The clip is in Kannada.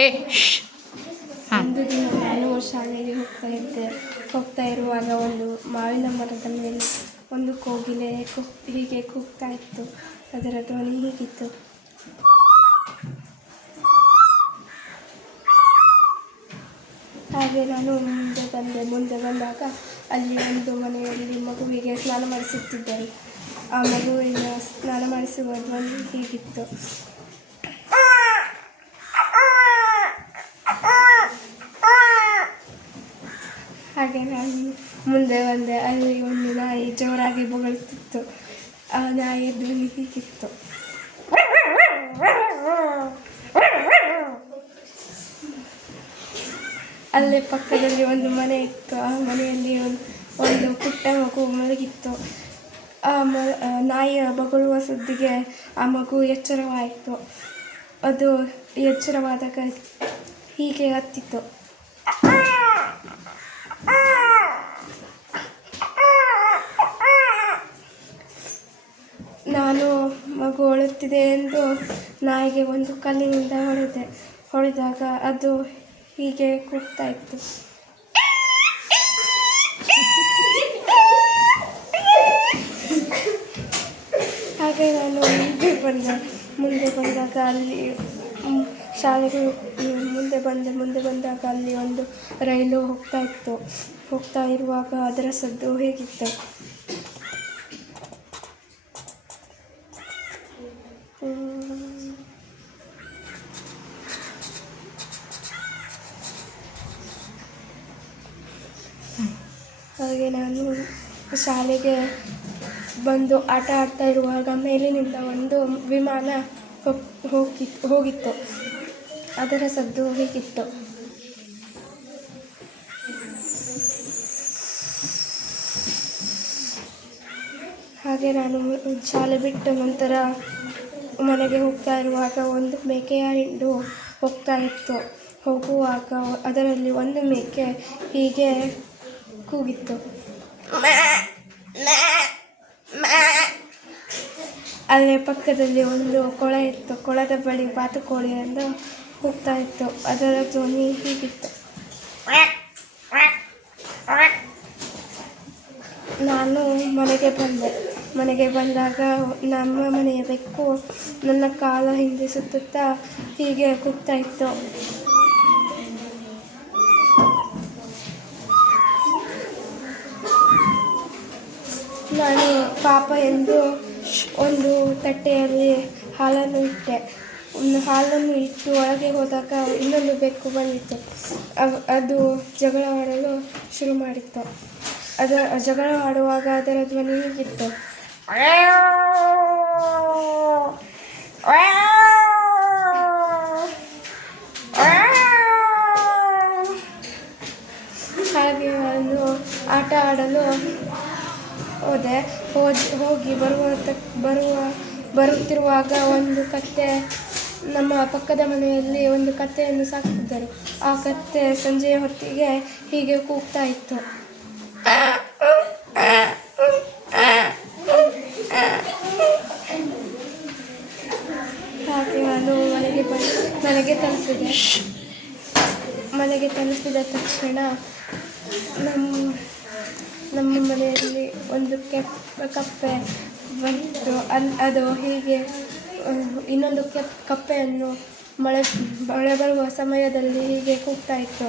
ಏ ಹಾಂ. ಒಂದು ದಿನ ನಾನು ಶಾಲೆಗೆ ಹೋಗ್ತಾ ಇರುವಾಗ ಒಂದು ಮಾವಿನ ಮರದ ಮೇಲೆ ಒಂದು ಕೋಗಿಲೆ ಹೀಗೆ ಕೂಗ್ತಾ ಇತ್ತು. ಅದರ ಧ್ವನಿ ಹೀಗಿತ್ತು. ಹಾಗೆ ನಾನು ಮುಂದೆ ಬಂದಾಗ ಅಲ್ಲಿ ಒಂದು ಮನೆಯಲ್ಲಿ ಮಗುವಿಗೆ ಸ್ನಾನ ಮಾಡಿಸುತ್ತಿದ್ದರು. ಆ ಮಗುವಿನ ಸ್ನಾನ ಮಾಡಿಸುವ ಧ್ವನಿ ಹೀಗಿತ್ತು. ಹಾಗೆ ನಾನು ಮುಂದೆ ಬಂದೆ. ಅಲ್ಲಿ ಒಂದು ನಾಯಿ ಜೋರಾಗಿ ಬೊಗಳುತ್ತಿತ್ತು. ಆ ನಾಯಿಯ ಧ್ವನಿ ಹೀಗಿತ್ತು. ಅಲ್ಲೇ ಪಕ್ಕದಲ್ಲಿ ಒಂದು ಮನೆ ಇತ್ತು. ಆ ಮನೆಯಲ್ಲಿ ಒಂದು ಪುಟ್ಟ ಮಗು ಮಲಗಿತ್ತು. ನಾಯಿಯ ಬೊಗಳುವ ಸುದ್ದಿಗೆ ಆ ಮಗು ಎಚ್ಚರವಾಯಿತು. ಅದು ಎಚ್ಚರವಾದಾಗ ಹೀಗೆ ಹತ್ತಿತ್ತು. ನಾನು ಮಗು ಅಳುತ್ತಿದೆ ಎಂದು ನಾಯಿಗೆ ಒಂದು ಕಲ್ಲಿನಿಂದ ಹೊಡೆದಾಗ ಅದು ಹೀಗೆ ಕೂಗ್ತಾ ಇತ್ತು. ಹಾಗೆ ನಾನು ಮುಂದೆ ಬಂದಾಗ ಅಲ್ಲಿ ಶಾಲೆಗೆ ಮುಂದೆ ಬಂದಾಗ ಅಲ್ಲಿ ಒಂದು ರೈಲು ಹೋಗ್ತಾ ಇರುವಾಗ ಅದರ ಸದ್ದು ಹೇಗಿತ್ತು. ಹಾಗೆ ನಾನು ಶಾಲೆಗೆ ಬಂದು ಆಟ ಆಡ್ತಾ ಇರುವಾಗ ಮೇಲಿನಿಂದ ಒಂದು ವಿಮಾನ ಹೋಗಿತ್ತು. ಅದರ ಸದ್ದು ಹೀಗಿತ್ತು. ಹಾಗೆ ನಾನು ಶಾಲೆ ಬಿಟ್ಟ ನಂತರ ಮನೆಗೆ ಹೋಗ್ತಾ ಇರುವಾಗ ಒಂದು ಮೇಕೆಯ ಹಿಂಡು ಹೋಗುವಾಗ ಅದರಲ್ಲಿ ಒಂದು ಮೇಕೆ ಹೀಗೆ ಕೂಗಿತ್ತು. ಅಲ್ಲೇ ಪಕ್ಕದಲ್ಲಿ ಒಂದು ಕೊಳ ಇತ್ತು. ಕೊಳದ ಬಳಿ ಬಾತುಕೋಳಿ ಎಂದು ಕೂಗ್ತಾ ಇತ್ತು. ಅದರ ಧ್ವನಿ ಹೀಗಿತ್ತು. ನಾನು ಮನೆಗೆ ಬಂದಾಗ ನಮ್ಮ ಮನೆಯ ಬೆಕ್ಕು ನನ್ನ ಕಾಲ ಹಿಂದೆ ಸುತ್ತುತ್ತಾ ಹೀಗೆ ಕೂಗ್ತಾ ಇತ್ತು. ನಾನು ಪಾಪ ಎಂದು ಒಂದು ತಟ್ಟೆಯಲ್ಲಿ ಹಾಲನ್ನು ಇಟ್ಟು ಒಳಗೆ ಹೋದಾಗ ಇನ್ನೊಂದು ಬೆಕ್ಕು ಬಂದಿತ್ತು. ಅದು ಜಗಳವಾಡಲು ಶುರು ಮಾಡಿತ್ತು. ಜಗಳವಾಡುವಾಗ ಅದರ ಧ್ವನಿ ಹೀಗಿತ್ತು. ಹಾಗೆ ನಾನು ಆಟ ಆಡಲು ಹೋಗಿ ಬರುತ್ತಿರುವಾಗ ಒಂದು ಕತ್ತೆ, ನಮ್ಮ ಪಕ್ಕದ ಮನೆಯಲ್ಲಿ ಒಂದು ಕತ್ತೆಯನ್ನು ಸಾಕ್ತಿದ್ದರು. ಆ ಕತ್ತೆ ಸಂಜೆಯ ಹೊತ್ತಿಗೆ ಹೀಗೆ ಕೂಗ್ತಾ ಇತ್ತು. ಹಾಗೆ ನಾನು ಮನೆಗೆ ತಲುಪಿದ ತಕ್ಷಣ ನಮ್ಮ ಮನೆಯಲ್ಲಿ ಒಂದು ಕಪ್ಪೆ ಬಂತು. ಅದು ಹೀಗೆ ಇನ್ನೊಂದು ಕಪ್ಪೆಯನ್ನು ಮಳೆ ಬರುವ ಸಮಯದಲ್ಲಿ ಹೀಗೆ ಕೂಗ್ತಾ ಇತ್ತು.